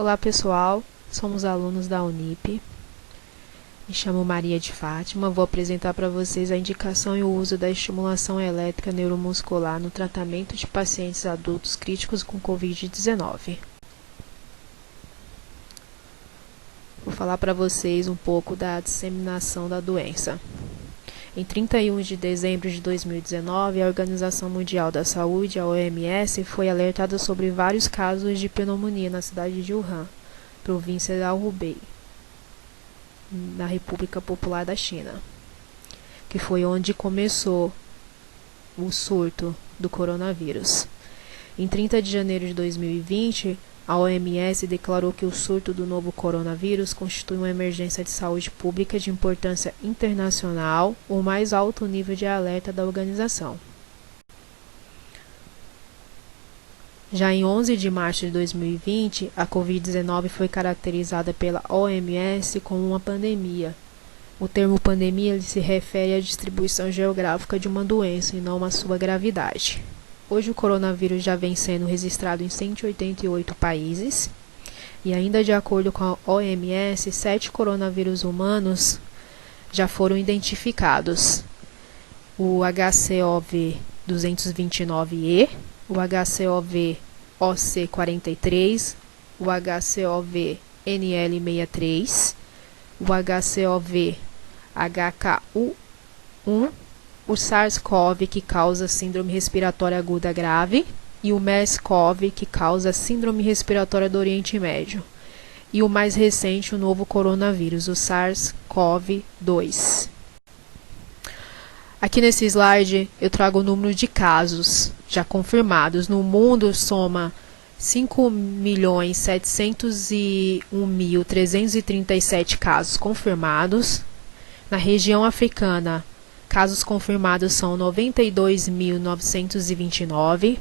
Olá pessoal, somos alunos da Unip. Me chamo Maria de Fátima, vou apresentar para vocês a indicação e o uso da estimulação elétrica neuromuscular no tratamento de pacientes adultos críticos com Covid-19. Vou falar para vocês um pouco da disseminação da doença. Em 31 de dezembro de 2019, a Organização Mundial da Saúde, a OMS, foi alertada sobre vários casos de pneumonia na cidade de Wuhan, província da Hubei, na República Popular da China, que foi onde começou o surto do coronavírus. Em 30 de janeiro de 2020, a OMS declarou que o surto do novo coronavírus constitui uma emergência de saúde pública de importância internacional, o mais alto nível de alerta da organização. Já em 11 de março de 2020, a Covid-19 foi caracterizada pela OMS como uma pandemia. O termo pandemia se refere à distribuição geográfica de uma doença e não à sua gravidade. Hoje o coronavírus já vem sendo registrado em 188 países e ainda de acordo com a OMS, 7 coronavírus humanos já foram identificados. O HCOV-229E, o HCOV-OC43, o HCOV-NL63, o HCOV-HKU1, o SARS-CoV, que causa síndrome respiratória aguda grave, e o MERS-CoV, que causa síndrome respiratória do Oriente Médio. E o mais recente, o novo coronavírus, o SARS-CoV-2. Aqui nesse slide eu trago o número de casos já confirmados. No mundo soma 5.701.337 casos confirmados. Na região africana, casos confirmados são 92.929.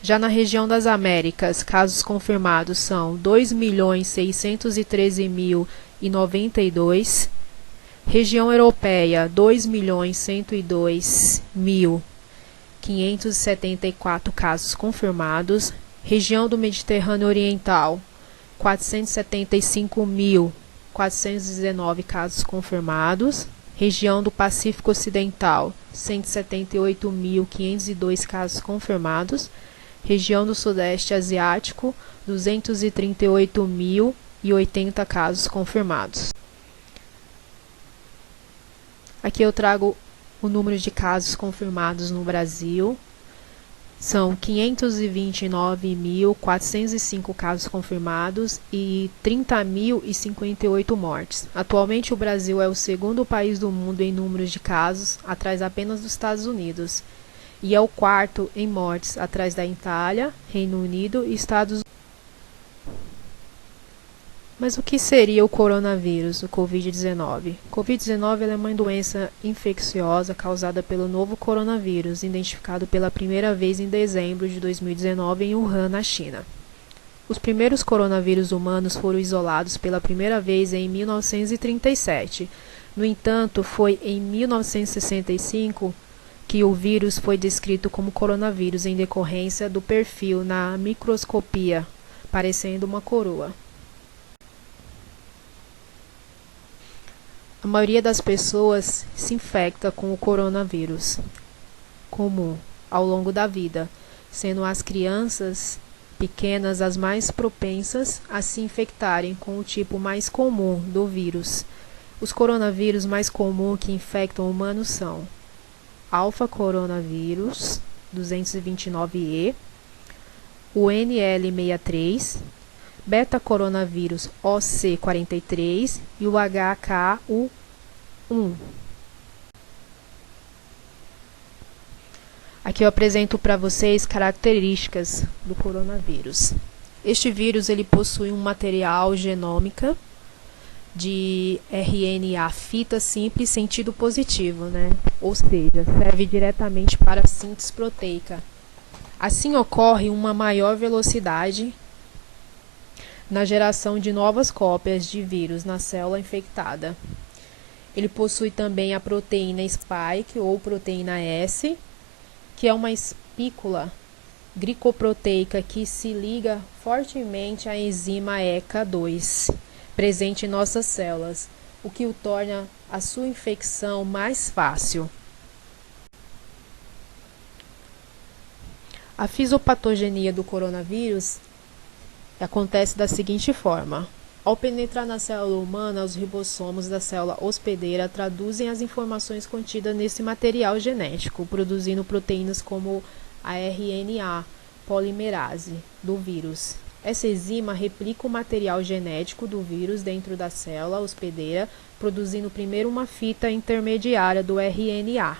Já na região das Américas, casos confirmados são 2.613.092. Região Europeia, 2.102.574 casos confirmados. Região do Mediterrâneo Oriental, 475.419 casos confirmados. Região do Pacífico Ocidental, 178.502 casos confirmados. Região do Sudeste Asiático, 238.080 casos confirmados. Aqui eu trago o número de casos confirmados no Brasil. São 529.405 casos confirmados e 30.058 mortes. Atualmente o Brasil é o segundo país do mundo em números de casos, atrás apenas dos Estados Unidos. E é o quarto em mortes, atrás da Itália, Reino Unido e Estados Unidos. Mas o que seria o coronavírus, o Covid-19? O Covid-19 é uma doença infecciosa causada pelo novo coronavírus, identificado pela primeira vez em dezembro de 2019 em Wuhan, na China. Os primeiros coronavírus humanos foram isolados pela primeira vez em 1937. No entanto, foi em 1965 que o vírus foi descrito como coronavírus em decorrência do perfil na microscopia, parecendo uma coroa. A maioria das pessoas se infecta com o coronavírus comum ao longo da vida, sendo as crianças pequenas as mais propensas a se infectarem com o tipo mais comum do vírus. Os coronavírus mais comuns que infectam humanos são alfa coronavírus 229E, o NL63, beta coronavírus OC43 e o HKU1. Aqui eu apresento para vocês características do coronavírus. Este vírus ele possui um material genômica de RNA fita simples sentido positivo, Ou seja, serve diretamente para a síntese proteica. Assim ocorre uma maior velocidade na geração de novas cópias de vírus na célula infectada. Ele possui também a proteína spike ou proteína S, que é uma espícula glicoproteica que se liga fortemente à enzima ECA2, presente em nossas células, o que o torna a sua infecção mais fácil. A fisiopatogenia do coronavírus acontece da seguinte forma. Ao penetrar na célula humana, os ribossomos da célula hospedeira traduzem as informações contidas nesse material genético, produzindo proteínas como a RNA polimerase do vírus. Essa enzima replica o material genético do vírus dentro da célula hospedeira, produzindo primeiro uma fita intermediária do RNA,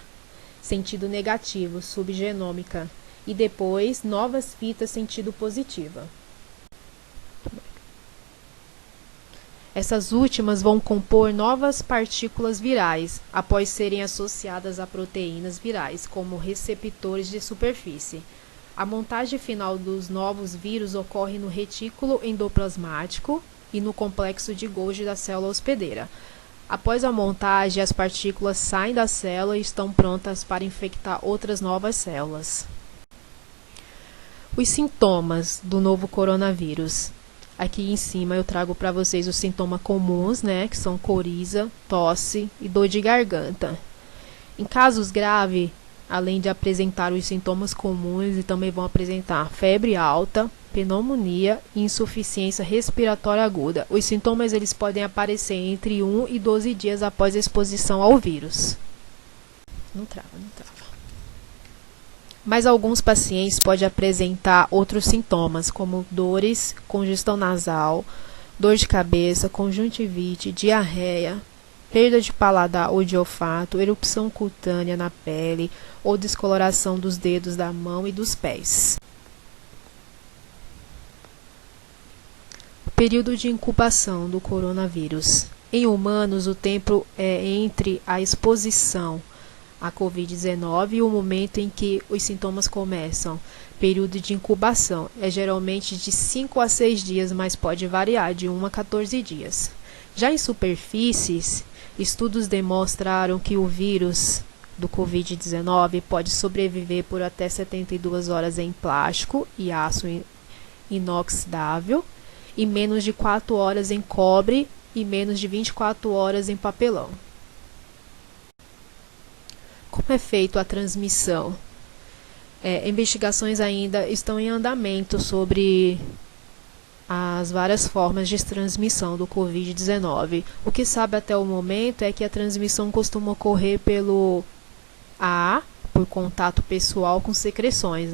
sentido negativo, subgenômica, e depois novas fitas sentido positiva. Essas últimas vão compor novas partículas virais, após serem associadas a proteínas virais, como receptores de superfície. A montagem final dos novos vírus ocorre no retículo endoplasmático e no complexo de Golgi da célula hospedeira. Após a montagem, as partículas saem da célula e estão prontas para infectar outras novas células. Os sintomas do novo coronavírus. Aqui em cima eu trago para vocês os sintomas comuns, que são coriza, tosse e dor de garganta. Em casos graves, além de apresentar os sintomas comuns, e também vão apresentar febre alta, pneumonia e insuficiência respiratória aguda. Os sintomas eles podem aparecer entre 1 e 12 dias após a exposição ao vírus. Não trava. Mas alguns pacientes podem apresentar outros sintomas, como dores, congestão nasal, dor de cabeça, conjuntivite, diarreia, perda de paladar ou de olfato, erupção cutânea na pele ou descoloração dos dedos da mão e dos pés. Período de incubação do coronavírus. Em humanos, o tempo é entre a exposição a Covid-19 e o momento em que os sintomas começam. Período de incubação é geralmente de 5 a 6 dias, mas pode variar de 1 a 14 dias. Já em superfícies, estudos demonstraram que o vírus do Covid-19 pode sobreviver por até 72 horas em plástico e aço inoxidável, e menos de 4 horas em cobre e menos de 24 horas em papelão. Como é feita a transmissão? Investigações ainda estão em andamento sobre as várias formas de transmissão do Covid-19. O que sabe até o momento é que a transmissão costuma ocorrer pelo ar, por contato pessoal com secreções,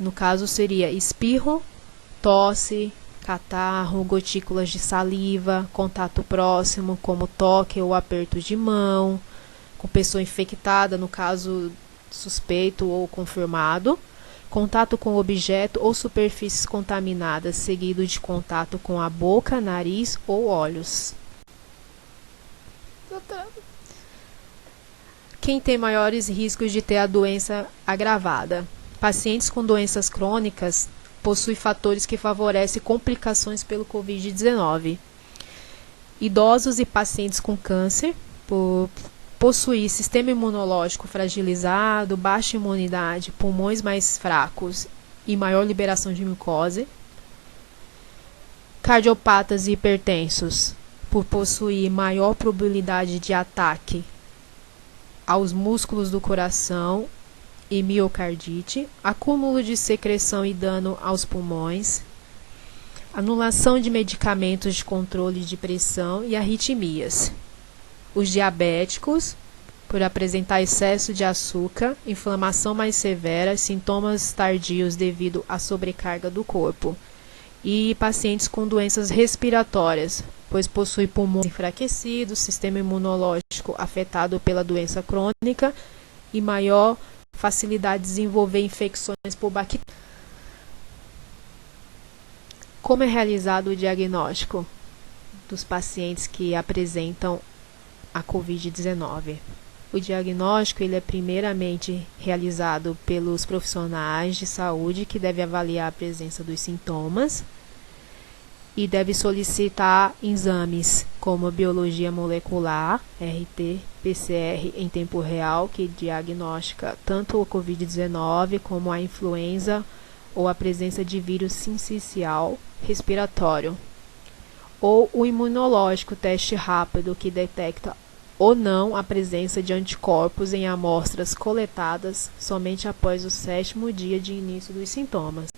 No caso seria espirro, tosse, catarro, gotículas de saliva, contato próximo, como toque ou aperto de mão, com pessoa infectada, no caso suspeito ou confirmado, contato com objeto ou superfícies contaminadas, seguido de contato com a boca, nariz ou olhos. Quem tem maiores riscos de ter a doença agravada? Pacientes com doenças crônicas possuem fatores que favorecem complicações pelo Covid-19. Idosos e pacientes com câncer, por possuir sistema imunológico fragilizado, baixa imunidade, pulmões mais fracos e maior liberação de mucose. Cardiopatas e hipertensos, por possuir maior probabilidade de ataque aos músculos do coração e miocardite, acúmulo de secreção e dano aos pulmões, anulação de medicamentos de controle de pressão e arritmias. Os diabéticos, por apresentar excesso de açúcar, inflamação mais severa, sintomas tardios devido à sobrecarga do corpo. E pacientes com doenças respiratórias, pois possuem pulmões enfraquecidos, sistema imunológico afetado pela doença crônica e maior facilidade de desenvolver infecções por bactérias. Como é realizado o diagnóstico dos pacientes que apresentam a Covid-19? O diagnóstico ele é primeiramente realizado pelos profissionais de saúde que devem avaliar a presença dos sintomas e deve solicitar exames como biologia molecular, RT-PCR em tempo real, que diagnostica tanto o Covid-19 como a influenza ou a presença de vírus sincicial respiratório, ou o imunológico, teste rápido que detecta ou não a presença de anticorpos em amostras coletadas somente após o 7º dia de início dos sintomas.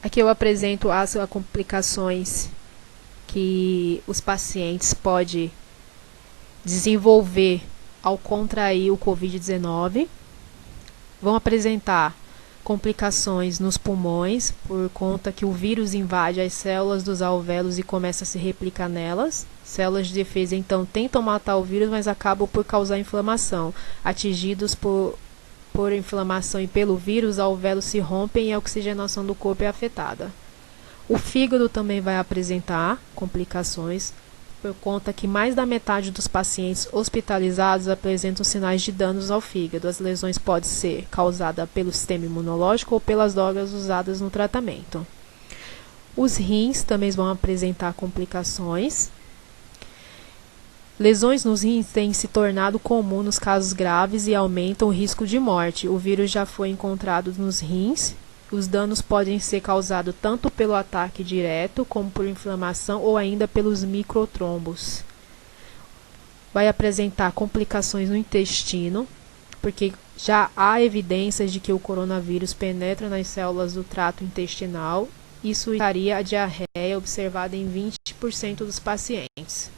Aqui eu apresento as complicações que os pacientes podem desenvolver ao contrair o Covid-19. Vão apresentar complicações nos pulmões, por conta que o vírus invade as células dos alvéolos e começa a se replicar nelas. Células de defesa, então, tentam matar o vírus, mas acabam por causar inflamação. Atingidos por inflamação e pelo vírus, os alvéolos se rompem e a oxigenação do corpo é afetada. O fígado também vai apresentar complicações, por conta que mais da metade dos pacientes hospitalizados apresentam sinais de danos ao fígado. As lesões podem ser causadas pelo sistema imunológico ou pelas drogas usadas no tratamento. Os rins também vão apresentar complicações. Lesões nos rins têm se tornado comum nos casos graves e aumentam o risco de morte. O vírus já foi encontrado nos rins. Os danos podem ser causados tanto pelo ataque direto, como por inflamação ou ainda pelos microtrombos. Vai apresentar complicações no intestino, porque já há evidências de que o coronavírus penetra nas células do trato intestinal. Isso daria a diarreia observada em 20% dos pacientes.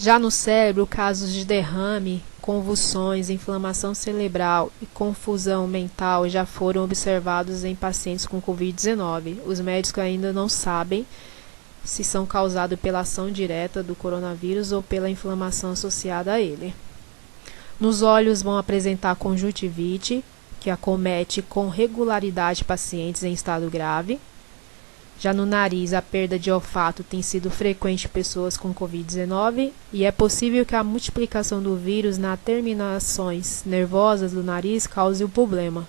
Já no cérebro, casos de derrame, convulsões, inflamação cerebral e confusão mental já foram observados em pacientes com Covid-19. Os médicos ainda não sabem se são causados pela ação direta do coronavírus ou pela inflamação associada a ele. Nos olhos vão apresentar conjuntivite, que acomete com regularidade pacientes em estado grave. Já no nariz, a perda de olfato tem sido frequente em pessoas com Covid-19 e é possível que a multiplicação do vírus nas terminações nervosas do nariz cause o problema.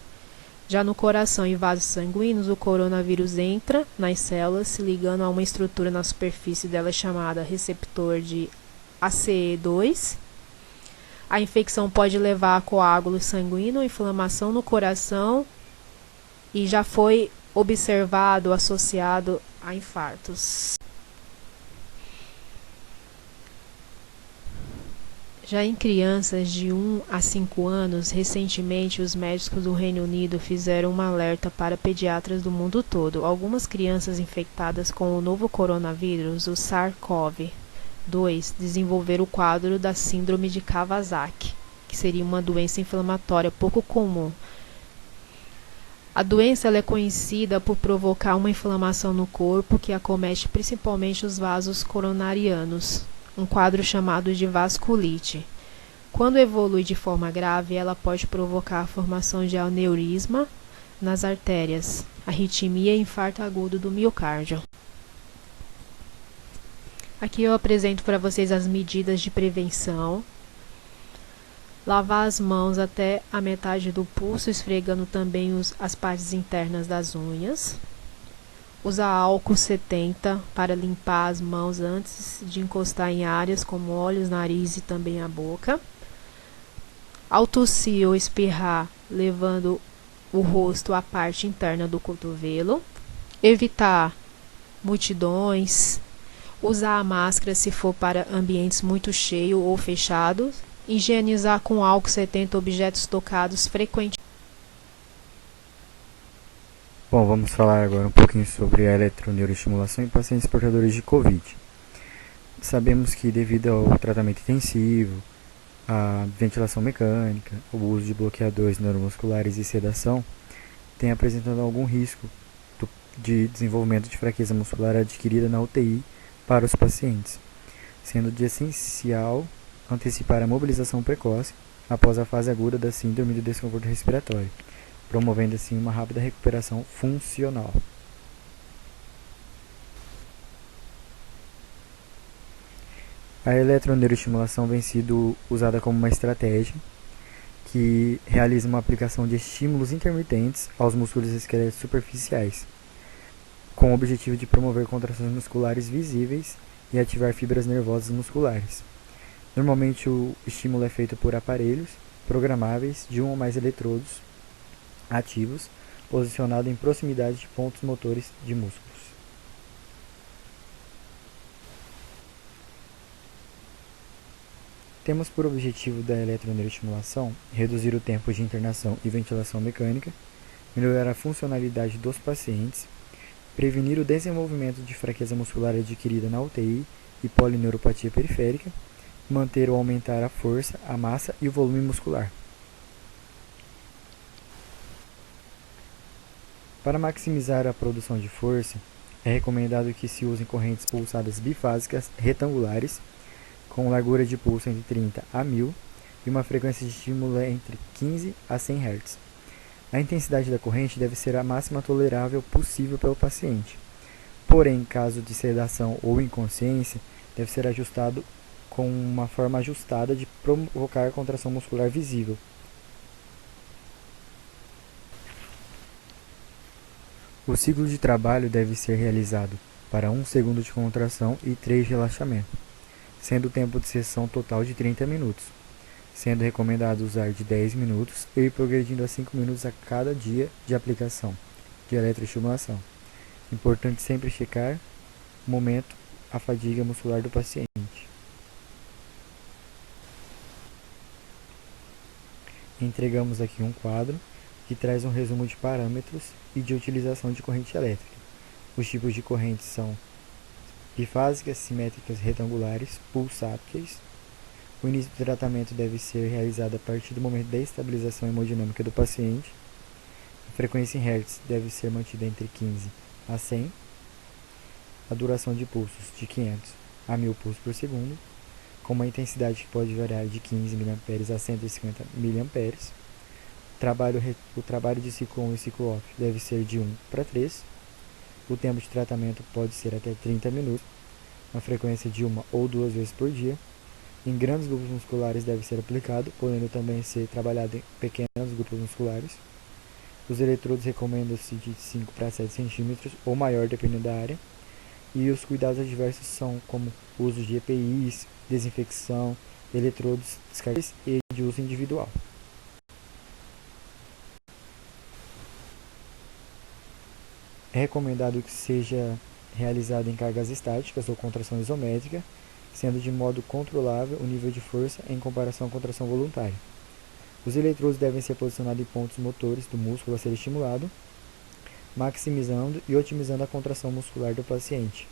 Já no coração e vasos sanguíneos, o coronavírus entra nas células, se ligando a uma estrutura na superfície dela chamada receptor de ACE2. A infecção pode levar a coágulo sanguíneo, inflamação no coração e já foi observado associado a infartos. Já em crianças de 1 a 5 anos, recentemente os médicos do Reino Unido fizeram um alerta para pediatras do mundo todo. Algumas crianças infectadas com o novo coronavírus, o SARS-CoV-2, desenvolveram o quadro da síndrome de Kawasaki, que seria uma doença inflamatória pouco comum. A doença ela é conhecida por provocar uma inflamação no corpo que acomete principalmente os vasos coronarianos, um quadro chamado de vasculite. Quando evolui de forma grave, ela pode provocar a formação de aneurisma nas artérias, arritmia e infarto agudo do miocárdio. Aqui eu apresento para vocês as medidas de prevenção. Lavar as mãos até a metade do pulso, esfregando também as partes internas das unhas. Usar álcool 70 para limpar as mãos antes de encostar em áreas como olhos, nariz e também a boca. Ao tossir ou espirrar, levando o rosto à parte interna do cotovelo. Evitar multidões. Usar a máscara se for para ambientes muito cheios ou fechados. Higienizar com álcool 70 objetos tocados frequentemente. Bom, vamos falar agora um pouquinho sobre a eletroneuroestimulação em pacientes portadores de Covid. Sabemos que devido ao tratamento intensivo, a ventilação mecânica, o uso de bloqueadores neuromusculares e sedação, tem apresentado algum risco de desenvolvimento de fraqueza muscular adquirida na UTI para os pacientes, sendo de essencial antecipar a mobilização precoce após a fase aguda da síndrome do desconforto respiratório, promovendo assim uma rápida recuperação funcional. A eletroneuroestimulação vem sido usada como uma estratégia que realiza uma aplicação de estímulos intermitentes aos músculos esqueléticos superficiais, com o objetivo de promover contrações musculares visíveis e ativar fibras nervosas musculares. Normalmente o estímulo é feito por aparelhos programáveis de um ou mais eletrodos ativos posicionados em proximidade de pontos motores de músculos. Temos por objetivo da eletroneuroestimulação reduzir o tempo de internação e ventilação mecânica, melhorar a funcionalidade dos pacientes, prevenir o desenvolvimento de fraqueza muscular adquirida na UTI e polineuropatia periférica, manter ou aumentar a força, a massa e o volume muscular. Para maximizar a produção de força, é recomendado que se usem correntes pulsadas bifásicas retangulares, com largura de pulso entre 30 a 1000 e uma frequência de estímulo entre 15 a 100 Hz. A intensidade da corrente deve ser a máxima tolerável possível pelo paciente. Porém, em caso de sedação ou inconsciência, deve ser ajustado com uma forma ajustada de provocar contração muscular visível. O ciclo de trabalho deve ser realizado para 1 segundo de contração e 3 de relaxamento, sendo o tempo de sessão total de 30 minutos, sendo recomendado usar de 10 minutos e ir progredindo a 5 minutos a cada dia de aplicação de eletroestimulação. Importante sempre checar o momento, a fadiga muscular do paciente. Entregamos aqui um quadro que traz um resumo de parâmetros e de utilização de corrente elétrica. Os tipos de correntes são bifásicas, simétricas, retangulares, pulsáteis. O início do tratamento deve ser realizado a partir do momento da estabilização hemodinâmica do paciente. A frequência em Hz deve ser mantida entre 15 a 100. A duração de pulsos de 500 a 1000 pulsos por segundo, com uma intensidade que pode variar de 15 mA a 150 mA. O trabalho de ciclo 1 e ciclo off deve ser de 1 para 3. O tempo de tratamento pode ser até 30 minutos, uma frequência de 1 ou 2 vezes por dia. Em grandes grupos musculares deve ser aplicado, podendo também ser trabalhado em pequenos grupos musculares. Os eletrodos recomendam-se de 5 para 7 centímetros ou maior, dependendo da área. E os cuidados adversos são como o uso de EPIs, desinfecção, eletrodos descartáveis e de uso individual. É recomendado que seja realizado em cargas estáticas ou contração isométrica, sendo de modo controlável o nível de força em comparação à contração voluntária. Os eletrodos devem ser posicionados em pontos motores do músculo a ser estimulado, maximizando e otimizando a contração muscular do paciente.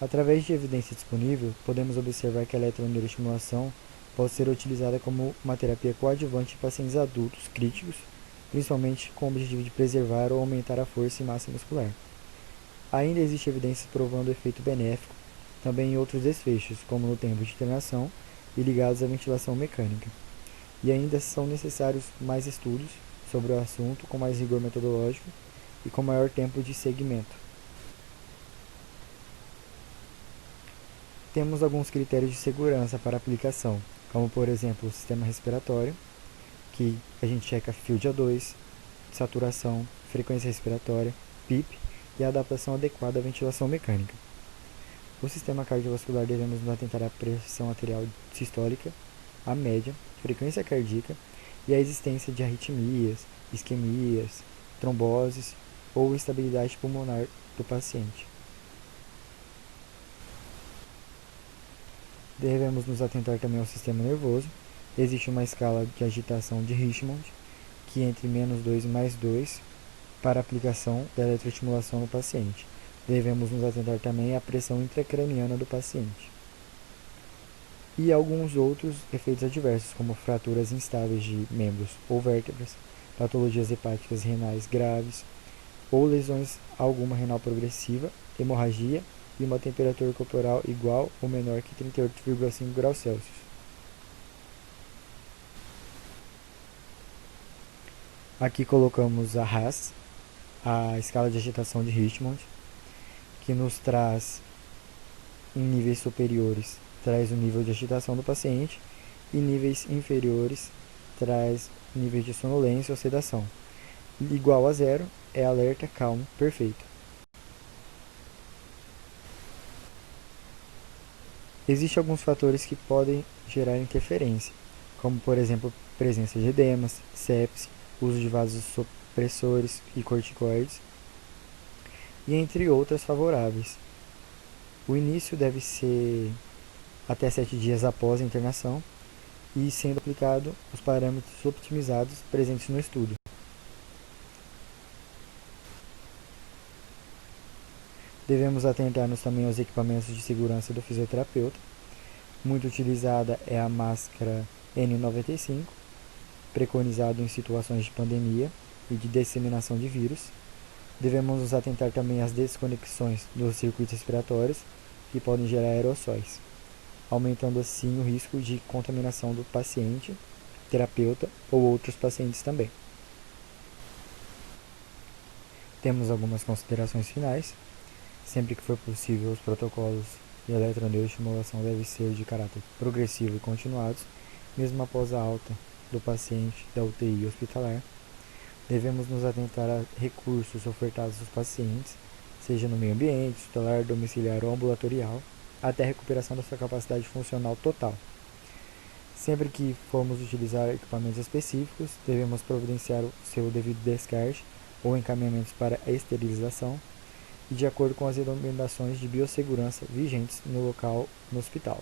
Através de evidência disponível, podemos observar que a eletroneuroestimulação pode ser utilizada como uma terapia coadjuvante em pacientes adultos críticos, principalmente com o objetivo de preservar ou aumentar a força e massa muscular. Ainda existe evidência provando o efeito benéfico também em outros desfechos, como no tempo de internação e ligados à ventilação mecânica. E ainda são necessários mais estudos sobre o assunto com mais rigor metodológico e com maior tempo de seguimento. Temos alguns critérios de segurança para aplicação, como por exemplo o sistema respiratório, que a gente checa fio de O2, saturação, frequência respiratória, PIP e a adaptação adequada à ventilação mecânica. O sistema cardiovascular devemos nos atentar à pressão arterial sistólica, a média, frequência cardíaca e a existência de arritmias, isquemias, tromboses ou instabilidade pulmonar do paciente. Devemos nos atentar também ao sistema nervoso. Existe uma escala de agitação de Richmond, que é entre -2 e +2, para aplicação da eletroestimulação no paciente. Devemos nos atentar também à pressão intracraniana do paciente. E alguns outros efeitos adversos, como fraturas instáveis de membros ou vértebras, patologias hepáticas e renais graves, ou lesões alguma renal progressiva, hemorragia e uma temperatura corporal igual ou menor que 38,5 graus Celsius. Aqui colocamos a RAS, a escala de agitação de Richmond, que nos traz em níveis superiores traz o nível de agitação do paciente e níveis inferiores traz níveis de sonolência ou sedação. Igual a zero é alerta, calmo, perfeito. Existem alguns fatores que podem gerar interferência, como por exemplo presença de edemas, sepse, uso de vasopressores e corticoides, e entre outras favoráveis. O início deve ser até 7 dias após a internação e sendo aplicado os parâmetros optimizados presentes no estudo. Devemos atentar-nos também aos equipamentos de segurança do fisioterapeuta. Muito utilizada é a máscara N95, preconizado em situações de pandemia e de disseminação de vírus. Devemos nos atentar também às desconexões dos circuitos respiratórios, que podem gerar aerossóis, aumentando assim o risco de contaminação do paciente, terapeuta ou outros pacientes também. Temos algumas considerações finais. Sempre que for possível, os protocolos de eletroneuroestimulação devem ser de caráter progressivo e continuados, mesmo após a alta do paciente da UTI hospitalar. Devemos nos atentar a recursos ofertados aos pacientes, seja no meio ambiente, hospitalar, domiciliar ou ambulatorial, até a recuperação da sua capacidade funcional total. Sempre que formos utilizar equipamentos específicos, devemos providenciar o seu devido descarte ou encaminhamentos para esterilização, e de acordo com as recomendações de biossegurança vigentes no local no hospital.